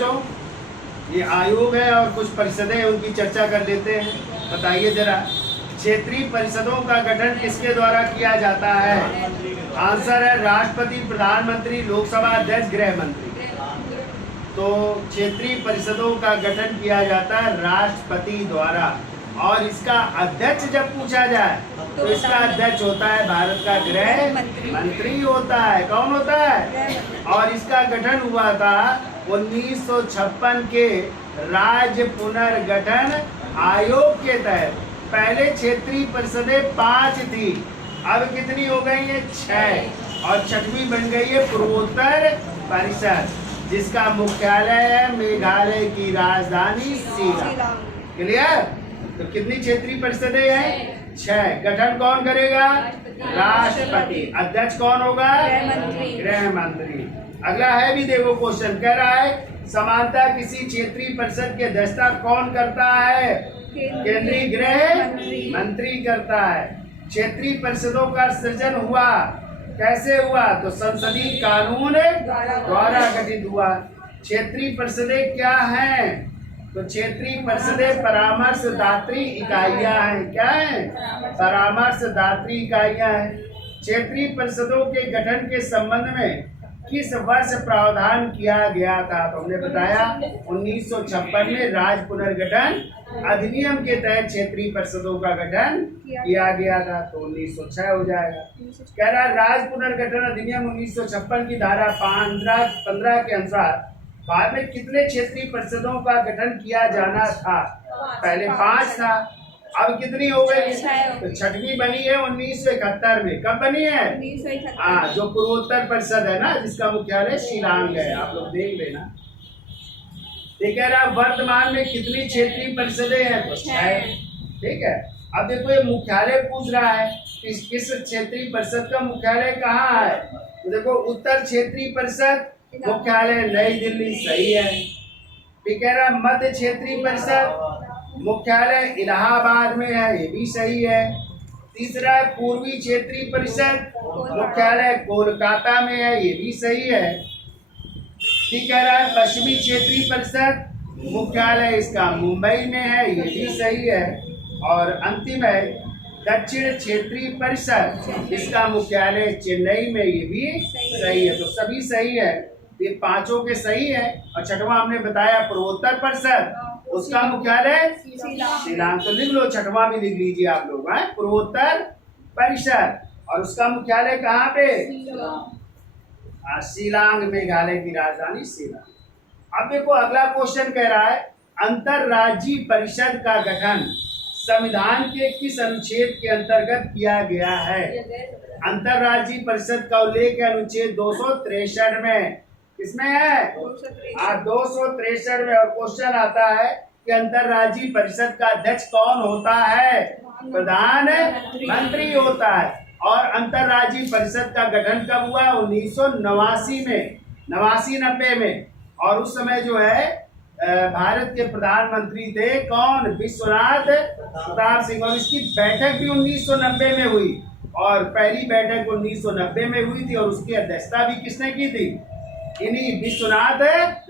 ये आयोग है और कुछ परिषदें उनकी चर्चा कर लेते हैं। बताइए जरा, क्षेत्रीय परिषदों का गठन किसके द्वारा किया जाता है? आंसर है राष्ट्रपति, प्रधानमंत्री, लोकसभा अध्यक्ष, गृह मंत्री। तो क्षेत्रीय परिषदों का गठन किया जाता है राष्ट्रपति द्वारा। और इसका अध्यक्ष जब पूछा जाए तो इसका अध्यक्ष होता है भारत का गृह मंत्री होता है। कौन होता है? और इसका गठन हुआ था 1956 के राज्य पुनर्गठन आयोग के तहत। पहले क्षेत्रीय परिषदें 5 थी, अब कितनी हो गई है? 6, और 6वीं बन गई है पूर्वोत्तर परिषद, जिसका मुख्यालय है मेघालय की राजधानी शिलांग। क्लियर? तो कितनी क्षेत्रीय परिषदें हैं? 6। गठन कौन करेगा? राष्ट्रपति। अध्यक्ष कौन होगा? गृह मंत्री। अगला है भी, देखो क्वेश्चन कह रहा है समानता किसी क्षेत्रीय परिषद की अध्यक्षता कौन करता है? केंद्रीय गृह मंत्री करता है। क्षेत्रीय परिषदों का सृजन हुआ, कैसे हुआ? तो संसदीय कानून द्वारा गठित हुआ। क्षेत्रीय परिषदें क्या हैं? तो क्षेत्रीय परिषदें परामर्शदात्री इकाइयां हैं। क्या है? परामर्शदात्री इकाइयां हैं। क्षेत्रीय परिषदों के गठन के संबंध में किस वर्ष प्रावधान किया गया था? तो हमने बताया 1956 में राज्य पुनर्गठन अधिनियम के तहत क्षेत्रीय परिषदों का गठन किया गया था, तो 1906 हो जाएगा। कह रहा है राज्य पुनर्गठन अधिनियम 1956 की धारा 15 के अनुसार बाद में कितने क्षेत्रीय परिषदों का गठन किया जाना था? पहले 5 था, अब कितनी हो गई? तो 6वीं बनी है 1971 में। कब बनी है? 1971। हाँ, जो पूर्वोत्तर परिषद है ना, जिसका मुख्यालय शिलांग है, आप लोग देख लेना। ये कह रहा वर्तमान में कितनी क्षेत्रीय परिषदें हैं? तो 6। ठीक है। अब देखो ये मुख्यालय पूछ रहा है, किस क्षेत्रीय परिषद का मुख्यालय कहाँ है? तो देखो उत्तर क्षेत्रीय परिषद मुख्यालय नई दिल्ली, सही है। ठीक है। मध्य क्षेत्रीय परिषद मुख्यालय इलाहाबाद में है, ये भी सही है। तीसरा है पूर्वी क्षेत्रीय परिषद मुख्यालय कोलकाता में है, ये भी सही है। ठीक है। पश्चिमी क्षेत्रीय परिषद मुख्यालय इसका मुंबई में है, ये भी सही है। और अंतिम है दक्षिण क्षेत्रीय परिषद, इसका मुख्यालय चेन्नई में, ये भी सही है। तो सभी सही है, ये 5 के सही है। और 6वां हमने बताया पूर्वोत्तर परिषद, उसका मुख्यालय शिलांग। तो लिख लो, 6वां भी लिख लीजिए आप लोग, पूर्वोत्तर परिषद, और उसका मुख्यालय कहाँ पे? शिलांग, मेघालय की राजधानी शिलांग। अब देखो अगला क्वेश्चन कह रहा है अंतरराज्यीय परिषद का गठन संविधान के किस अनुच्छेद के अंतर्गत किया गया है? अंतरराज्यीय परिषद का उल्लेख अनुच्छेद 263 में। किसमें है? 263 में। और क्वेश्चन आता है कि अंतरराज्यीय परिषद का अध्यक्ष कौन होता है? प्रधानमंत्री होता है। और अंतरराज्यीय परिषद का गठन कब हुआ? 1989 में, 89-90 में। और उस समय जो है भारत के प्रधानमंत्री थे कौन? विश्वनाथ प्रताप सिंह। और इसकी बैठक भी 1990 में हुई, और पहली बैठक 1990 में हुई थी, और उसकी अध्यक्षता भी किसने की थी? इन्हीं विश्वनाथ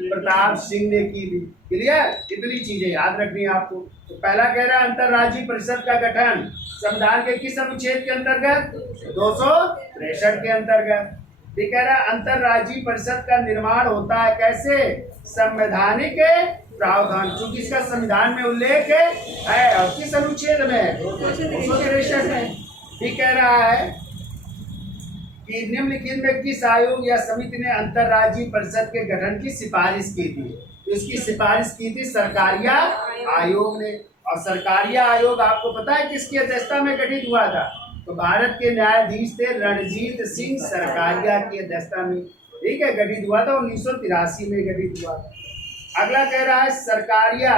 प्रताप सिंह ने की थी। क्लियर? इतनी चीजें याद रखनी है आपको। तो पहला कह रहा है अंतरराज्यीय परिषद का गठन संविधान के किस अनुच्छेद के अंतर्गत? 263 के अंतर्गत। ठीक है। अंतरराज्यीय परिषद का निर्माण होता है कैसे? संवैधानिक प्रावधान, चूंकि इसका संविधान में उल्लेख है। और किस अनुच्छेद में? 263 में। ठीक कह रहा है कि निम्नलिखित में किस आयोग या समिति ने अंतरराज्यीय परिषद के गठन की सिफारिश की थी? तो इसकी सिफारिश की थी सरकारिया आयोग ने। और सरकारिया आयोग आपको पता है किसकी अध्यक्षता में गठित हुआ था? तो भारत के न्यायाधीश थे रणजीत सिंह सरकारिया की अध्यक्षता में। ठीक है, गठित हुआ था 1983 में गठित हुआ था। अगला कह रहा है सरकारिया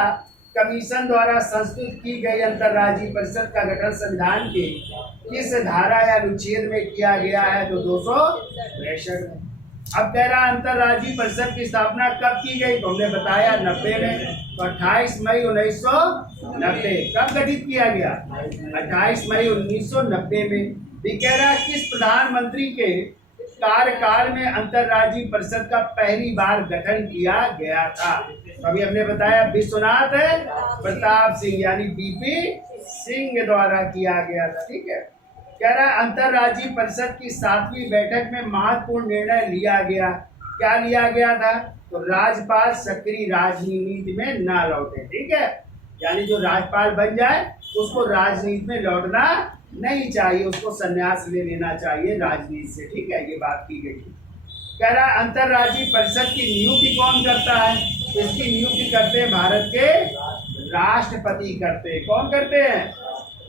कमीशन द्वारा संस्तुत की गई अंतरराज्यीय परिषद का गठन संविधान के किस धारा या अनुच्छेद में किया गया है? तो 263 में। अब कह रहा अंतरराज्यीय परिषद की स्थापना कब की गई? तो हमने बताया 90 में। तो 28 मई 1990। कब गठित किया गया? 28 मई 1990 में। भी कह रहा किस प्रधानमंत्री के कार्यकाल में अंतर्राज्यीय परिषद का पहली बार गठन किया गया था। तो अभी हमने बताया विश्वनाथ प्रताप सिंह यानी बीपी सिंह द्वारा किया गया था। ठीक है, कह रहा है अंतर्राज्यीय परिषद की 7वीं बैठक में महत्वपूर्ण निर्णय लिया गया। क्या लिया गया था? तो राज्यपाल सक्रिय राजनीति में ना लौटे। ठीक है, यानी जो राज्यपाल बन जाए उसको राजनीति में लौटना नहीं चाहिए, उसको संन्यास ले लेना चाहिए राजनीति से। ठीक है, ये बात की गई। कह रहा है अंतर्राज्यीय परिषद की नियुक्ति कौन करता है? इसकी नियुक्ति करते हैं भारत के राष्ट्रपति करते हैं। कौन करते हैं?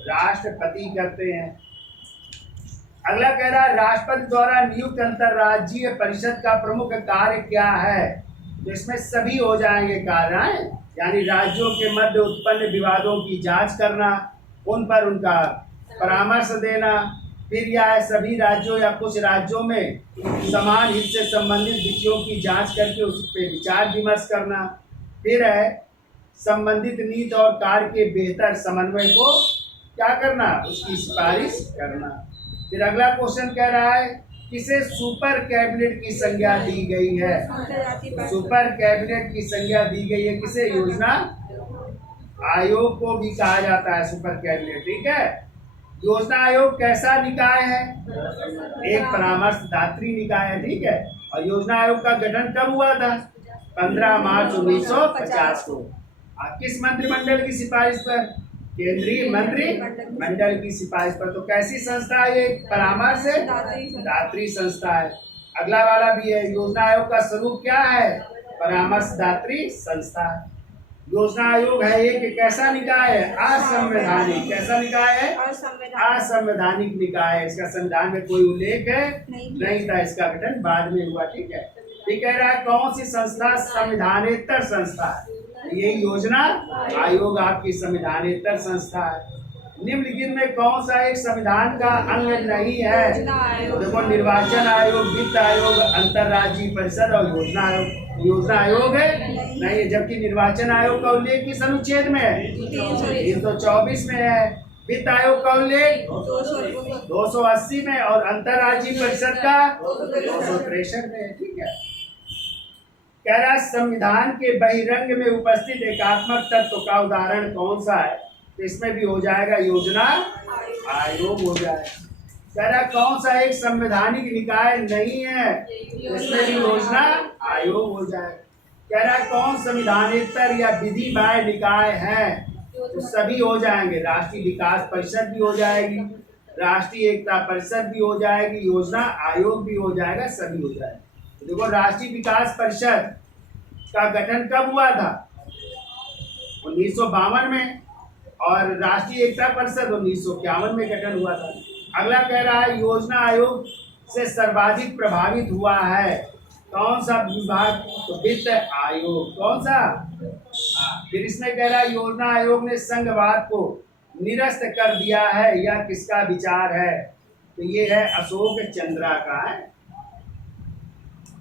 राष्ट्रपति करते हैं। अगला कह रहा है राष्ट्रपति द्वारा नियुक्त अंतर्राज्यीय परिषद का प्रमुख कार्य क्या है? तो इसमें सभी हो जाएंगे कार्य, यानी राज्यों के मध्य उत्पन्न विवादों की जांच करना, उन पर उनका परामर्श देना, फिर यह है सभी राज्यों या कुछ राज्यों में समान हित से संबंधित विषयों की जांच करके उस पर विचार विमर्श करना, फिर है संबंधित नीति और कार्य के बेहतर समन्वय को क्या करना? उसकी सिफारिश करना। फिर अगला क्वेश्चन कह रहा है किसे सुपर कैबिनेट की संज्ञा दी गई है? सुपर कैबिनेट की संज्ञा दी गई है किसे? योजना आयोग को भी कहा जाता है सुपर कैबिनेट। ठीक है, योजना आयोग कैसा निकाय है? एक परामर्शदात्री निकाय है। ठीक है, और योजना आयोग का गठन कब हुआ था? 15 मार्च 1950 को। किस मंत्रिमंडल की सिफारिश पर? केंद्रीय मंत्रिमंडल की सिफारिश पर। तो कैसी संस्था है ये? परामर्श दात्री संस्था है। अगला वाला भी है, योजना आयोग का स्वरूप क्या है? परामर्शदात्री संस्था। योजना आयोग है एक कैसा निकाय है? असंवैधानिक। कैसा निकाय है? असंवैधानिक निकाय है। इसका संविधान में कोई उल्लेख है नहीं था, इसका गठन बाद में हुआ। ठीक है, ये कह रहा है कौन सी संस्था संविधानेतर संस्था है? ये योजना आयोग आपकी संविधानेतर संस्था है। निम्नलिखित में कौन सा एक संविधान का अंग नहीं है? तो देखो निर्वाचन आयोग, वित्त आयोग, अंतर्राज्यीय परिषद और योजना आयोग। योजना आयोग है नहीं है, जबकि निर्वाचन आयोग का उल्लेख किस अनुच्छेद में है? 324 में है। वित्त आयोग का उल्लेख 280 में और अंतर्राज्यीय परिषद का 263 में है। ठीक है, कह रहा संविधान के बहिरंग में उपस्थित एकात्मक तत्व का उदाहरण कौन सा है? तो इसमें भी हो जाएगा योजना आयोग हो जाएगा। कह रहा कौन सा एक संवैधानिक निकाय नहीं है? तो इसमें भी योजना आयोग हो जाएगा। कह रहा कौन संविधानेतर या विधि बाह्य निकाय है? तो सभी हो जाएंगे, राष्ट्रीय विकास परिषद भी हो जाएगी, राष्ट्रीय एकता परिषद भी हो जाएगी, योजना आयोग भी हो जाएगा, सभी हो जाएगा। देखो राष्ट्रीय विकास परिषद का गठन कब हुआ था? 1952 में, और राष्ट्रीय एकता परिषद 1951 में गठन हुआ था। अगला कह रहा है योजना आयोग से सर्वाधिक प्रभावित हुआ है कौन सा विभाग? तो वित्त आयोग। कौन सा? फिर इसमें कह रहा है योजना आयोग ने संघवाद को निरस्त कर दिया है, यह किसका विचार है? तो ये है अशोक चंद्रा का है।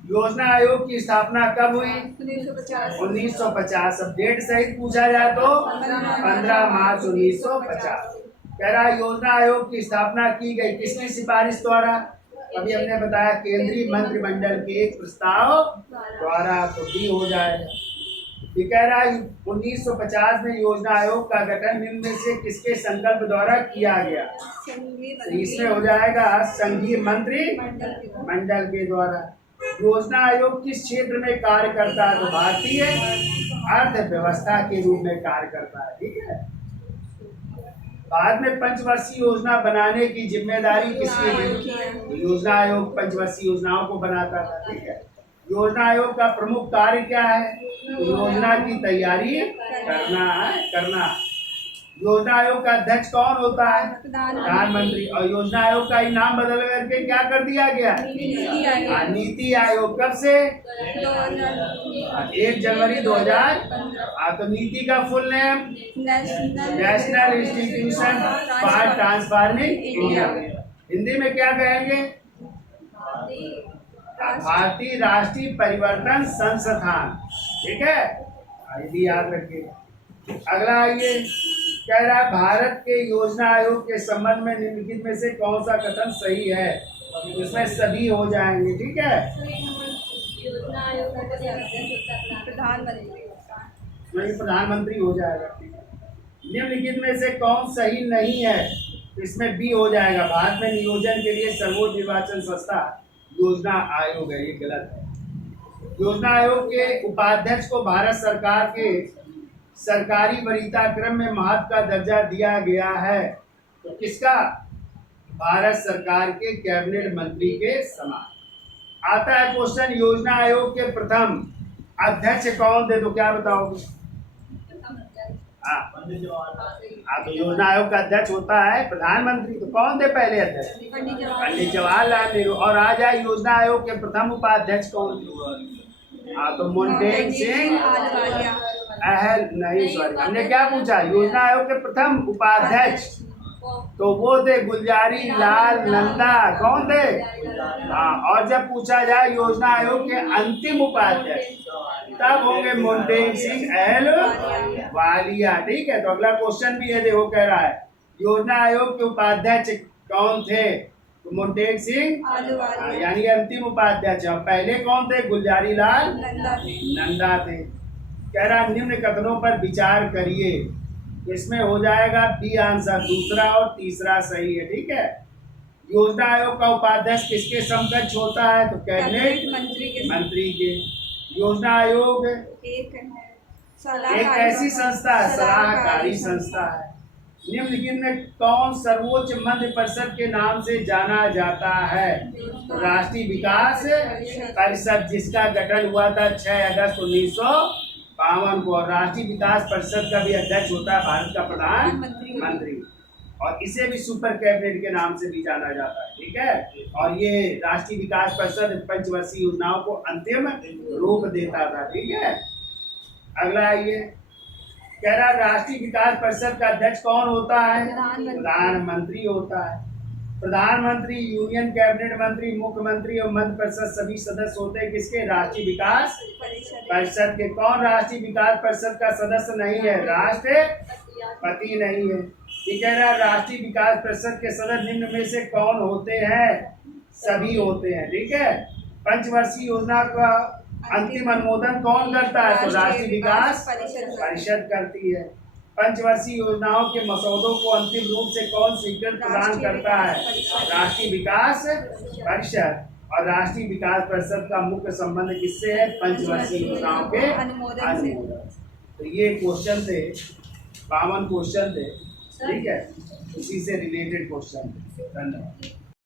योजना आयोग की स्थापना कब हुई? 1950। अब डेट सहित पूछा जाए तो 15 मार्च 1950। कह रहा है योजना आयोग की स्थापना की गई किसकी सिफारिश द्वारा? अभी हमने बताया केंद्रीय मंत्रिमंडल के एक प्रस्ताव द्वारा। तो भी हो जाएगा। ये कह रहा है 1950 में योजना आयोग का गठन निम्न में से किसके संकल्प द्वारा किया गया? तो इसमें हो जाएगा संघीय मंत्रिमंडल के द्वारा। योजना आयोग किस क्षेत्र में कार्य करता है? तो भारतीय अर्थव्यवस्था के रूप में कार्य करता है। ठीक है, बाद में पंचवर्षीय योजना बनाने की जिम्मेदारी किसकी थी? योजना आयोग पंचवर्षीय योजनाओं को बनाता था। ठीक है, योजना आयोग का प्रमुख कार्य क्या है? योजना की तैयारी करना। योजना आयोग का अध्यक्ष कौन होता है? प्रधानमंत्री। और योजना आयोग का ही नाम बदल करके क्या कर दिया गया? नीति आयोग। कब से? 1 जनवरी 2000। तो नीति का full name national institution for transforming India. Hindi में क्या कहेंगे? भारतीय राष्ट्रीय परिवर्तन संस्थान। ठीक है, यदि याद रखिए। अगला ये कह रहा है भारत के योजना आयोग के संबंध में निम्नलिखित में से कौन सा कथन सही है? इसमें सभी हो जाएंगे, ठीक है। योजना आयोग का प्रधानमंत्री वही प्रधानमंत्री हो जाएगा, ठीक है। निम्नलिखित में से कौन सही नहीं है, तो इसमें बी हो जाएगा। भारत में नियोजन के लिए सर्वोच्च निर्वाचन संस्था योजना आयोग है, ये गलत है। योजना आयोग के उपाध्यक्ष को भारत सरकार के सरकारी वरीयता क्रम में महत्व का दर्जा दिया गया है, तो किसका? भारत सरकार के कैबिनेट मंत्री के समान। आता है क्वेश्चन, योजना आयोग के प्रथम अध्यक्ष कौन थे, तो क्या बताओगे? तो योजना आयोग का अध्यक्ष होता है प्रधानमंत्री, तो कौन थे पहले अध्यक्ष? पंडित जवाहरलाल नेहरू। और आ जाए योजना आयोग के प्रथम उपाध्यक्ष कौन थे? तो मोन्टेग सिंह नहीं, सॉरी, हमने क्या पूछा? योजना आयोग के प्रथम उपाध्यक्ष, तो वो थे गुलजारी लाल नंदा। कौन थे? और जब पूछा जाए योजना आयोग के अंतिम उपाध्यक्ष, तब होंगे मोन्टेग सिंह वालिया, ठीक है। तो अगला क्वेश्चन भी है, देखो कह रहा है योजना आयोग के उपाध्यक्ष कौन थे, तो मोन्टेग सिंह यानी अंतिम उपाध्यक्ष। और पहले कौन थे? गुलजारी लाल नंदा थे। कह रहा निम्न कथनों पर विचार करिए, इसमें हो जाएगा बी आंसर, दूसरा और तीसरा सही है, ठीक है। योजना आयोग का उपाध्यक्ष किसके समकक्ष होता है, तो कैबिनेट मंत्री के। योजना आयोग एक ऐसी संस्था है, सलाहकारी संस्था है। निम्नलिखित में कौन सर्वोच्च मध्य परिषद के नाम से जाना जाता है, राष्ट्रीय विकास परिषद, जिसका गठन हुआ था 6 अगस्त 1952 को। और राष्ट्रीय विकास परिषद का भी अध्यक्ष होता है भारत का प्रधानमंत्री, और इसे भी सुपर कैबिनेट के नाम से भी जाना जाता है, ठीक है। और ये राष्ट्रीय विकास परिषद पंचवर्षीय योजनाओं को अंतिम रूप देता था, ठीक है। अगला आइए, कह रहा राष्ट्रीय विकास परिषद का अध्यक्ष कौन होता है? प्रधानमंत्री होता है। प्रधानमंत्री, यूनियन कैबिनेट मंत्री, मुख्यमंत्री और मंत्री परिषद सभी सदस्य होते हैं किसके? राष्ट्रीय विकास परिषद के। कौन राष्ट्रीय विकास परिषद का सदस्य नहीं है? राष्ट्रपति नहीं है। ये कह रहा राष्ट्रीय विकास परिषद के सदस्य निम्न में से कौन होते हैं? सभी होते हैं, ठीक है। पंचवर्षीय योजना का अंतिम अनुमोदन कौन करता है? तो राष्ट्रीय विकास परिषद करती है। पंचवर्षीय योजनाओं के मसौदों को अंतिम रूप से कौन स्वीकृत प्रदान करता है? राष्ट्रीय विकास परिषद। और राष्ट्रीय विकास परिषद का मुख्य संबंध किससे है? पंचवर्षीय योजनाओं के अनुमोदन। तो ये क्वेश्चन थे, 52 क्वेश्चन थे, ठीक है, इसी से रिलेटेड क्वेश्चन। धन्यवाद।